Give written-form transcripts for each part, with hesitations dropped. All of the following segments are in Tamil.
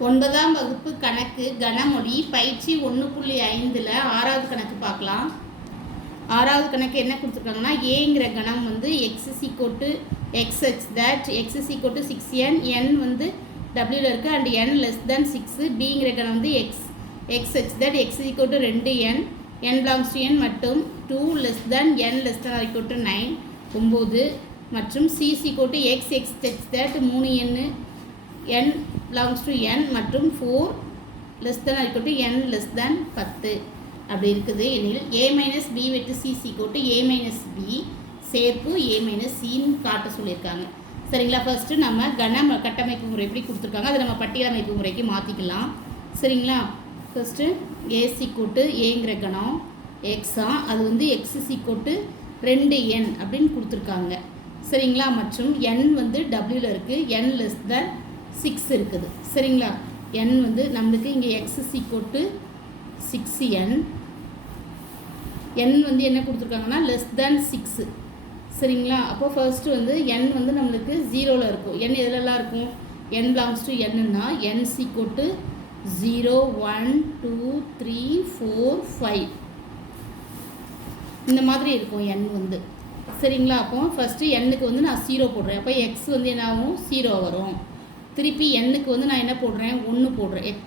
9ஆம் வகுப்பு கணக்கு கனமொழி பயிற்சி 1.5ல் 6வது கணக்கு பார்க்கலாம். 6வது கணக்கு என்ன கொடுத்துருக்காங்கன்னா, ஏங்கிற கணம் வந்து x x that x 6n, n வந்து wயில் இருக்குது அண்ட் n less than 6. பிங்கிற கணம் வந்து x that x 2n, n belongs to n மற்றும் 2 less than n less than or equal to 9 9 மற்றும் c x that 3n, n belongs to n மற்றும் 4 less than or equal to n less than 10 அப்படி இருக்குது. எனில் a minus b வெட்டு c a minus b சேர்ப்பு a minus cன்னு காட்ட சொல்லியிருக்காங்க. சரிங்களா? ஃபஸ்ட்டு நம்ம கன கட்டமைப்பு முறை எப்படி கொடுத்துருக்காங்க அதை நம்ம பட்டியலமைப்பு முறைக்கு மாற்றிக்கலாம். சரிங்களா? ஃபஸ்ட்டு ஏங்கிற கணம் எக்ஸா, அது வந்து x 2n அப்படின்னு கொடுத்துருக்காங்க. சரிங்களா? மற்றும் n வந்து wயில் இருக்குது, n லெஸ் தென் 6 இருக்குது. சரிங்களா? n வந்து நம்மளுக்கு இங்கே x 6n, n வந்து என்ன கொடுத்துருக்காங்கன்னா லெஸ் தென் 6. சரிங்களா? அப்போ ஃபர்ஸ்ட்டு வந்து n வந்து நம்மளுக்கு 0ல் இருக்கும். n எதுலலாம் இருக்கும்? n belongs to nன்னா n 0 1 2 3 4 5 இந்த மாதிரி இருக்கும் n வந்து. சரிங்களா? அப்போ ஃபஸ்ட்டு n-க்கு வந்து நான் 0 போடுறேன். அப்போ x வந்து என்ன ஆகும்? 0 வரும். திருப்பி n-க்கு வந்து நான் என்ன போடுறேன்? 1 போடுறேன்.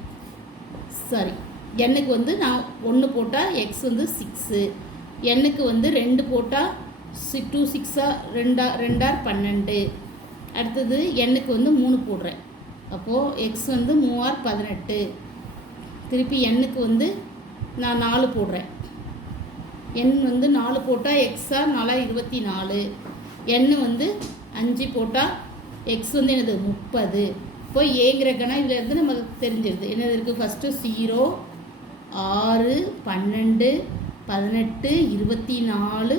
n-க்கு வந்து நான் 1 போட்டால் x வந்து 6, n-க்கு வந்து 2 போட்டால் 2 6 2 12. அடுத்தது n-க்கு வந்து 3 போடுறேன். அப்போது x வந்து 3 18. திருப்பி n-க்கு வந்து நான் 4 போடுறேன். n வந்து 4 போட்டால் x 4 24. n வந்து 5 போட்டால் x வந்து என்னது 30. இப்போ ஏங்கிற கணம் இதில் இருந்து நமக்கு தெரிஞ்சிருது. என்னது இருக்குது? ஃபஸ்ட்டு 0 6 12 18 24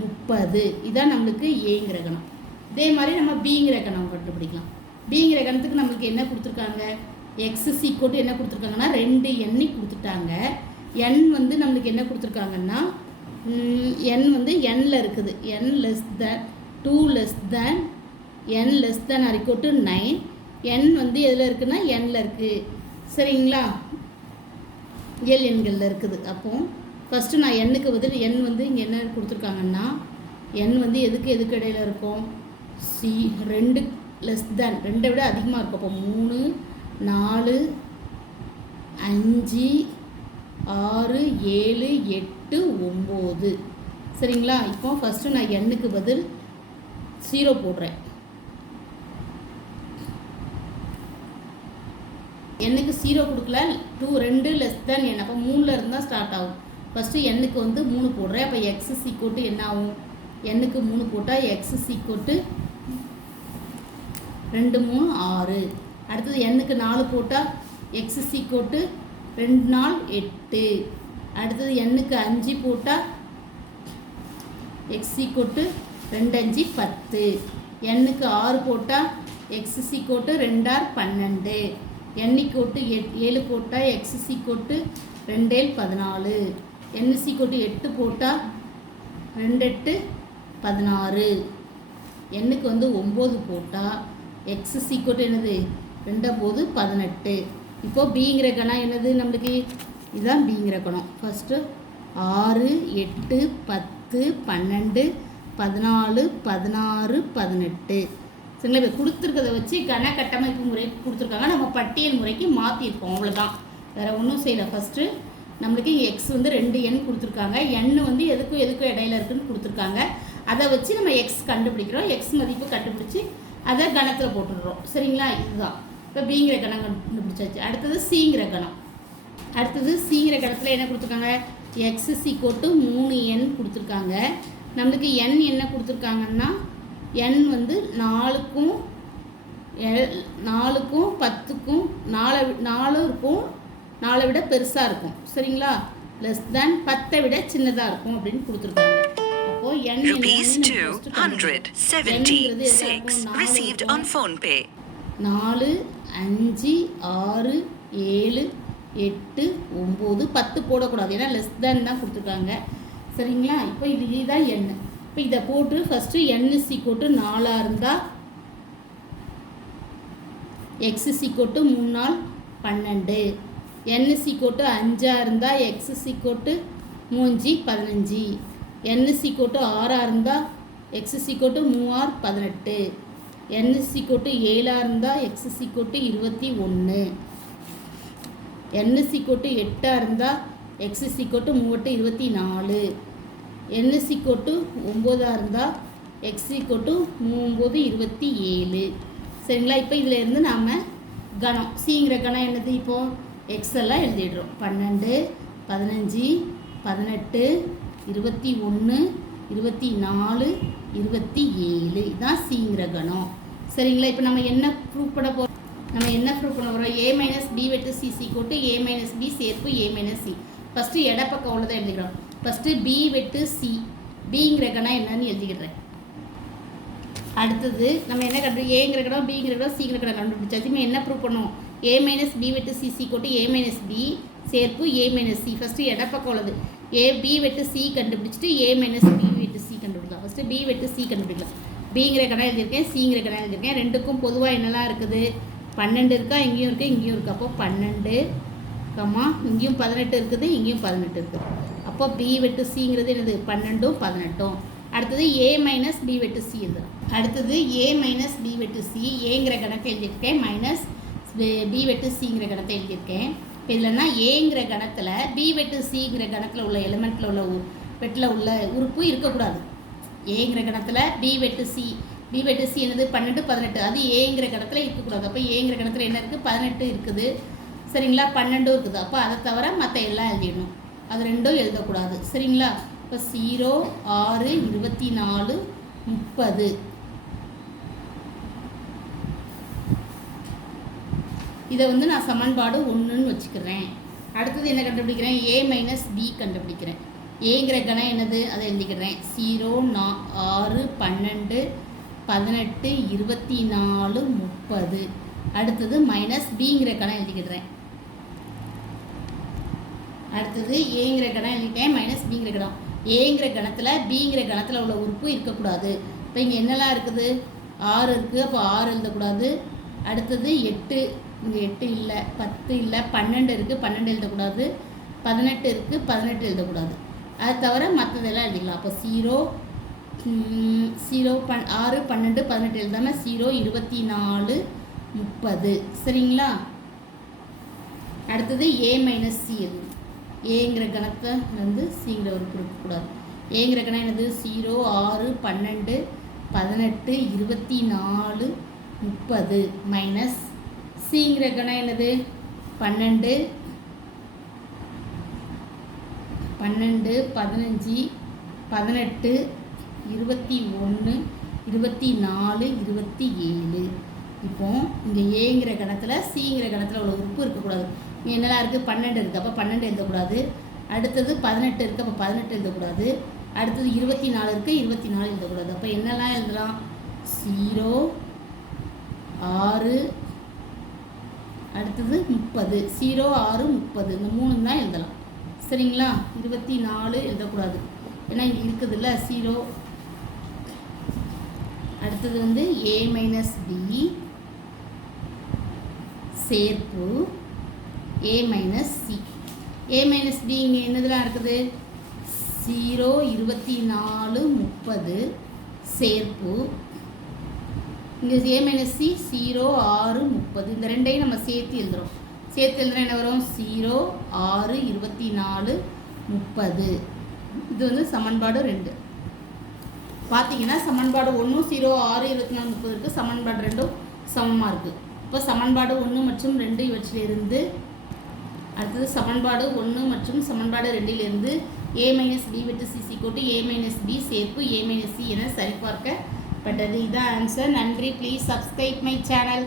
30 இதான் நம்மளுக்கு ஏங்கிற கணம். இதே மாதிரி நம்ம பிங்கிற கணம் கண்டுபிடிக்கலாம். பிங்கிற கணத்துக்கு நம்மளுக்கு என்ன கொடுத்துருக்காங்க? x என்ன கொடுத்துருக்காங்கன்னா 2n கொடுத்துட்டாங்க. n வந்து நம்மளுக்கு என்ன கொடுத்துருக்காங்கன்னா n வந்து nல இருக்குது, n less than 2 less than n less than or equal to 9. n வந்து எதில் இருக்குன்னா nல இருக்குது. சரிங்களா? இயல் எண்களில் இருக்குது. அப்போ ஃபஸ்ட்டு நான் n-க்கு பதில் n வந்து இங்கே என்ன கொடுத்துருக்காங்கன்னா n வந்து எதுக்கு இடையில் இருக்கும்? 2 லெஸ் தேன் 2 விட அதிகமாக இருக்கும். அப்போ 3 4 5 6 7 8 9. சரிங்களா? இப்போ ஃபஸ்ட்டு நான் n-க்கு பதில் 0 போடுறேன். n-க்கு 0 கொடுக்கல, 2 லெஸ் தேன் n. அப்போ 3ல் இருந்தால் ஸ்டார்ட் ஆகும். ஃபஸ்ட்டு n-க்கு வந்து 3 போடுறேன். அப்போ x என்ன ஆகும்? n-க்கு 3 போட்டால் x 2 3 6. அடுத்தது n-க்கு 4 போட்டால் x 2 4 8. அடுத்தது n-க்கு 5 போட்டால் x 2 5 10. n-க்கு 6 போட்டால் x 2 12. n-க்கு 7 போட்டால் x 2 14. n-க்கு 8 போட்டால் 2 8 16. n-க்கு வந்து 9 போட்டால் x என்னது 2 18. இப்போது பிங்கிற கணம் என்னது நம்மளுக்கு? இதுதான் பிங்கிற கணம். ஃபஸ்ட்டு 6 8 10 12 14 16 18. சரிங்களா? இப்போ கொடுத்துருக்கதை வச்சு கன கட்டமைப்பு முறை கொடுத்துருக்காங்க. நம்ம பட்டியல் முறைக்கு மாற்றிருக்கோம், அவ்வளோதான், வேறு ஒன்றும் செய்யலை. ஃபஸ்ட்டு நம்மளுக்கு x வந்து 2n கொடுத்துருக்காங்க. n வந்து எதுக்கும் இடையில இருக்குதுன்னு கொடுத்துருக்காங்க. அதை வச்சு நம்ம x கண்டுபிடிக்கிறோம். x மதிப்பு கண்டுபிடிச்சி அதை கணத்தில் போட்டுடுறோம். சரிங்களா? இதுதான் இப்போ பிங்கிற கணம் கண்டுபிடிச்சாச்சு. அடுத்தது சிங்கிற கணம். சிங்கிற கணத்தில் என்ன கொடுத்துருக்காங்க? x 3n கொடுத்துருக்காங்க. நம்மளுக்கு n என்ன கொடுத்துருக்காங்கன்னா n வந்து 4க்கும் 10க்கும் 4 இருக்கும், 4 விட பெருசாக இருக்கும். சரிங்களா? லெஸ் தேன் 10 விட சின்னதாக இருக்கும் அப்படின்னு கொடுத்துருக்காங்க. அப்போ n received on phone pay 4 5 6 7 8 9 10 போடக்கூடாது, ஏன்னா லெஸ் தேன் தான் கொடுத்துருக்காங்க. சரிங்களா? இப்போ இதுதான் n. இப்போ இதை போட்டு ஃபஸ்ட்டு n 4 இருந்தால் x 3 12. n = 5 இருந்தால் x = 3 15. n = 6 இருந்தால் x = 3 18. n = 7 இருந்தால் x = 21. n = 8 இருந்தால் x = 3 24. n = 9 இருந்தால் x = 3 27. சரிங்களா? இப்போ இதில் இருந்து நாம் கணம் சிங்கிற கணம் என்னது? இப்போது எக்ஸ் எல்லாம் எழுதிடுறோம். 12 15 18 21 24 27 இதுதான் சிங்கிற கணம். சரிங்களா? இப்போ நம்ம என்ன ப்ரூவ் பண்ண போகிறோம்? a - b வெட்டு c = a - b சேர்ப்பு a - c. ஃபஸ்ட்டு இடப்பக்கம் உள்ளதை எழுதிக்கிறோம். ஃபஸ்ட்டு b வெட்டு c bங்கிற கணம் என்னன்னு எழுதிக்கிறேன். அடுத்தது நம்ம என்ன ஏங்கிற கணம் பிங்கிற கணம் சிங்கிற கணம் கண்டுபிடிச்சாச்சு. என்ன ப்ரூவ் பண்ணுவோம்? a - b வெட்டு c = a - b சேர்ப்பு a - c. ஃபஸ்ட்டு இடப்பக்கம் உள்ளது b வெட்டு c கண்டுபிடிச்சிட்டு a - b வெட்டு c கண்டுபிடிக்கலாம். ஃபஸ்ட்டு b வெட்டு c கண்டுபிடிக்கலாம். bங்கிற கணம் எழுதியிருக்கேன், சிங்கிற கணம் எழுதியிருக்கேன். ரெண்டுக்கும் பொதுவாக என்னெல்லாம் இருக்குது? 12 இருக்கா, இங்கேயும் இருக்குது, இங்கேயும் இருக்குது. அப்போ 12, இங்கேயும் 18 இருக்குது, இங்கேயும் 18 இருக்குது. அப்போ b வெட்டு cங்கிறது என்னது? 12 18. அடுத்தது a - b வெட்டு c எழுதுறோம். அடுத்தது a - b வெட்டு c ஏங்கிற கணத்தை எழுதியிருக்கேன், மைனஸ் b வெட்டு cங்கிற கணத்தை எழுதியிருக்கேன். இப்போ இல்லைன்னா ஏங்கிற கணத்தில் b வெட்டு cங்கிற கணத்தில் உள்ள எலிமெண்ட்டில் உள்ள வெட்டில் உள்ள உறுப்பு இருக்கக்கூடாது. ஏங்கிற கணத்தில் b வெட்டு c என்னது? 12 18. அது ஏங்கிற கணத்தில் இருக்கக்கூடாது. அப்போ ஏங்கிற கணத்தில் என்ன இருக்குது? 18 இருக்குது. சரிங்களா? 12 இருக்குது. அப்போ அதை தவிர மற்ற எல்லாம் எழுதிடணும். அது ரெண்டும் எழுதக்கூடாது. சரிங்களா? இப்போ 0 6 24 30. இதை நான் சமன்பாடு 1ன்னு வச்சுக்கிறேன். அடுத்தது என்ன கண்டுபிடிக்கிறேன்? a - b கண்டுபிடிக்கிறேன். ஏங்கிற கணம் என்னது? அதை எழுதிக்கிறேன். 0 6 12 18 24 30. அடுத்தது மைனஸ் பிங்கிற கணம் எழுதிக்கிறேன். அடுத்தது ஏங்கிற கணம் எழுதிட்டேன், மைனஸ் பிங்கிற கணம். ஏங்கிற கணத்தில் பிங்கிற கணத்தில் உள்ள உறுப்பு இருக்கக்கூடாது. இப்போ இங்கே என்னெல்லாம் இருக்குது? 6 இருக்குது, அப்போ 6 எழுதக்கூடாது. அடுத்தது 8, இங்கே 8 இல்லை, 10 இல்லை, 12 இருக்குது, 12 எழுதக்கூடாது. 18 இருக்குது, 18 எழுதக்கூடாது. அது தவிர மற்றதெல்லாம் எழுதிக்கலாம். அப்போ 0 6 12 18 எழுதாமல் 0 24 30. சரிங்களா? அடுத்தது a - c எழுது. ஏங்கிற கணத்தை சிங்கிற ஒரு இருக்கக்கூடாது. ஏங்கிற கணம் என்னது? 0 6 12 18 24 30 மைனஸ் சிங்கிற கணம் என்னது? 12 15 18 21 24 27. இப்போ இங்கே ஏங்கிற கணத்தில் சிங்கிற கணத்தில் உள்ள உறுப்பு இருக்கக்கூடாது. இங்கே என்னெல்லாம் இருக்குது? 12 இருக்குது, அப்போ 12 எழுதக்கூடாது. அடுத்தது 18 இருக்குது, அப்போ 18 எழுதக்கூடாது. அடுத்தது 24 இருக்குது, 24 எழுதக்கூடாது. அப்போ என்னெல்லாம் எழுதலாம்? 0 6 அடுத்தது 30. 0 6 30 இந்த 3 தான் எழுதலாம். சரிங்களா? 24 எழுதக்கூடாது, ஏன்னா இங்கே இருக்குதுல்ல 0. அடுத்தது a - b சேர்ப்பு a - c. a - b இங்கே என்னதெல்லாம் இருக்குது? 0 24 30 சேர்ப்பு இங்கே a - c 0 6 30. இந்த ரெண்டையும் நம்ம சேர்த்து எழுதுகிறோம். சேர்த்து எழுதுனா என்ன வரும்? 0 6 24 30. இது சமன்பாடு 2. பார்த்தீங்கன்னா சமன்பாடு 1 0 6 24 30 இருக்குது, சமன்பாடு 2 சமமாக இருக்குது. இப்போ சமன்பாடு 1 மற்றும் 2 இவற்றிலிருந்து அடுத்தது சமன்பாடு 1 மற்றும் சமன்பாடு 2லிருந்து a - b வெட்டு c = a - b சேர்ப்பு a - c என சரிபார்க்கப்பட்டது. இதுதான் ஆன்சர். நன்றி. Please subscribe my channel.